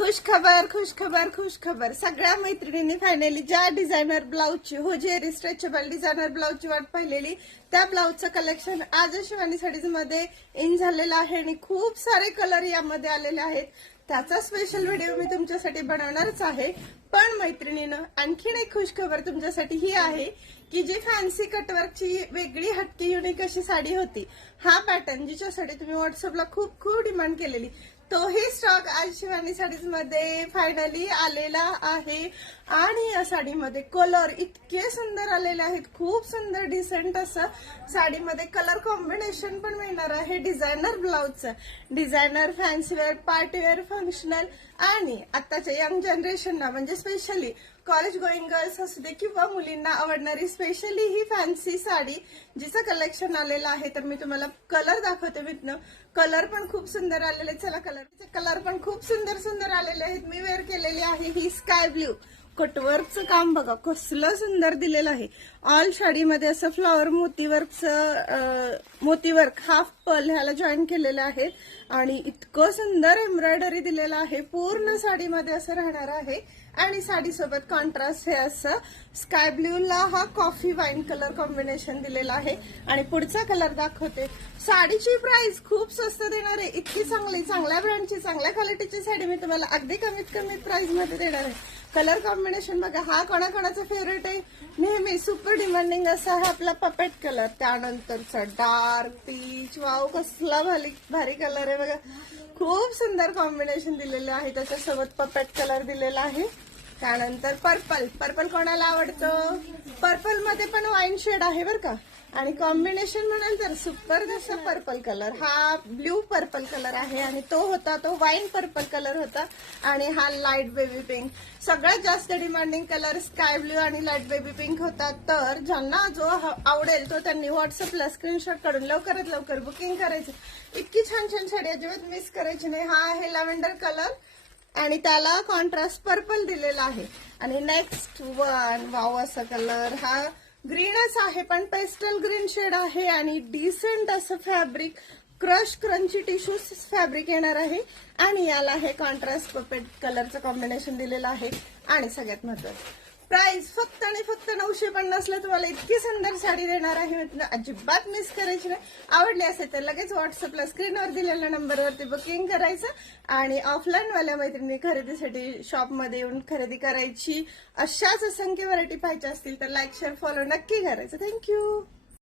खुश खबर खुश खबर खुश खबर. सगळ्या मैत्रिणींनी फायनली ज्या डिझायनर ब्लाऊजची होजेरी स्ट्रेचेबल डिझायनर ब्लाऊजची वाट पाहिलेली त्या ब्लाऊजचं कलेक्शन आज शिवानी साडीज मध्ये इन झालेलं आहे आणि खूप सारे कलर यामध्ये आलेले आहेत. त्याचा स्पेशल व्हिडिओ मी तुमच्यासाठी बनवणारच आहे. पण मैत्रिणीनं आणखीन एक खुश खबर तुमच्यासाठी ही आहे की जी फॅन्सी कटवर्कची वेगळी हटकी युनिक अशी साडी होती, हा पॅटर्न जिच्यासाठी तुम्ही व्हॉट्सअपला खूप खूप डिमांड केलेली, तोही स्टॉक आज शिवानी साडीज मध्ये फायनली आलेला आहे. आणि या साडीमध्ये कलर इतके सुंदर आलेले आहेत, खूप सुंदर डिसेंट असं साडीमध्ये कलर कॉम्बिनेशन पण मिळणार आहे. डिझायनर ब्लाऊजचं, डिझायनर फॅन्सीवेअर, पार्टीवेअर, फंक्शनल आणि आताच्या यंग जनरेशनला म्हणजे स्पेशली कॉलेज गोईंग गर्ल्स असू दे किंवा मुलींना आवडणारी स्पेशली ही फॅन्सी साडी जिचं कलेक्शन आलेलं आहे. तर मी तुम्हाला कलर दाखवते. मित्र कलर पण खूप सुंदर आलेले. चला कलर पण खूप सुंदर सुंदर आलेले आहेत. मी वेअर केलेली आहे ही स्काय ब्ल्यू. कटवर्कचं काम बघा कसलं सुंदर दिलेलं आहे. ऑल साडीमध्ये असं फ्लॉवर मोतीवर्क हाफ पर्ल ह्याला जॉईन केलेलं आहे आणि इतकं सुंदर एम्ब्रॉयडरी दिलेलं आहे. पूर्ण साडीमध्ये असं राहणार आहे आणि साडीसोबत कॉन्ट्रास्ट हे असं स्काय ब्ल्यूला हा कॉफी वाईन कलर कॉम्बिनेशन दिलेला आहे. आणि पुढचा कलर दाखवते. साडीची प्राइस खूप स्वस्त देणार आहे. इतकी चांगल्या ब्रँडची चांगल्या क्वालिटीची साडी मी तुम्हाला अगदी कमीत प्राइस मध्ये देणार आहे. कलर कॉम्बिनेशन बघा, हा कोणाकोणाचा फेवरेट आहे, नेहमी सुपर डिमांडिंग असा हा आपला पपेट कलर. त्यानंतरचा डार्क पीच, वाव कसला भारी कलर आहे बघा. खूप सुंदर कॉम्बिनेशन दिलेलं आहे. त्याच्यासोबत पपेट कलर दिलेला आहे. त्यानंतर पर्पल कोणाला आवडतं, पर्पल मध्ये पण वाईन शेड आहे बरं का. आणि कॉम्बिनेशन म्हणाल तर सुपर जसा पर्पल कलर, हा ब्ल्यू पर्पल कलर आहे आणि तो वाईन पर्पल कलर होता. आणि हा लाईट बेबी पिंक. सगळ्यात जास्त डिमांडिंग कलर स्काय ब्ल्यू आणि लाईट बेबी पिंक होता. तर ज्यांना जो आवडेल तो त्यांनी व्हॉट्सअपला स्क्रीनशॉट काढून लवकरात लवकर बुकिंग करायचं. इतकी छान छान साडी अजिबात मिस करायची नाही. हा आहे लॅव्हेंडर कलर आणि त्याला कॉन्ट्रास्ट पर्पल दिलेला आहे. आणि नेक्स्ट वन वाव असा कलर, हा ग्रीनच आहे पण पेस्टल ग्रीन शेड आहे आणि डिसेंट असं फॅब्रिक, क्रंची टिश्यू फॅब्रिक येणार आहे. आणि याला हे कॉन्ट्रास्ट पपेट कलरचं कॉम्बिनेशन दिलेलं आहे. आणि सगळ्यात महत्वाचं प्राइस फक्त आणि फक्त 950ला तुम्हाला इतकी सुंदर साडी देणार आहे. अजिबात मिस करायची नाही. आवडली असेल तर लगेच व्हॉट्सअपला स्क्रीनवर दिलेल्या नंबरवरती बुकिंग करायचं आणि ऑफलाईन वाल्या मैत्रिणी खरेदीसाठी शॉपमध्ये येऊन खरेदी करायची. अशाच असंख्य व्हरायटी पाहिजे असतील तर लाईक शेअर फॉलो नक्की करायचं. थँक्यू.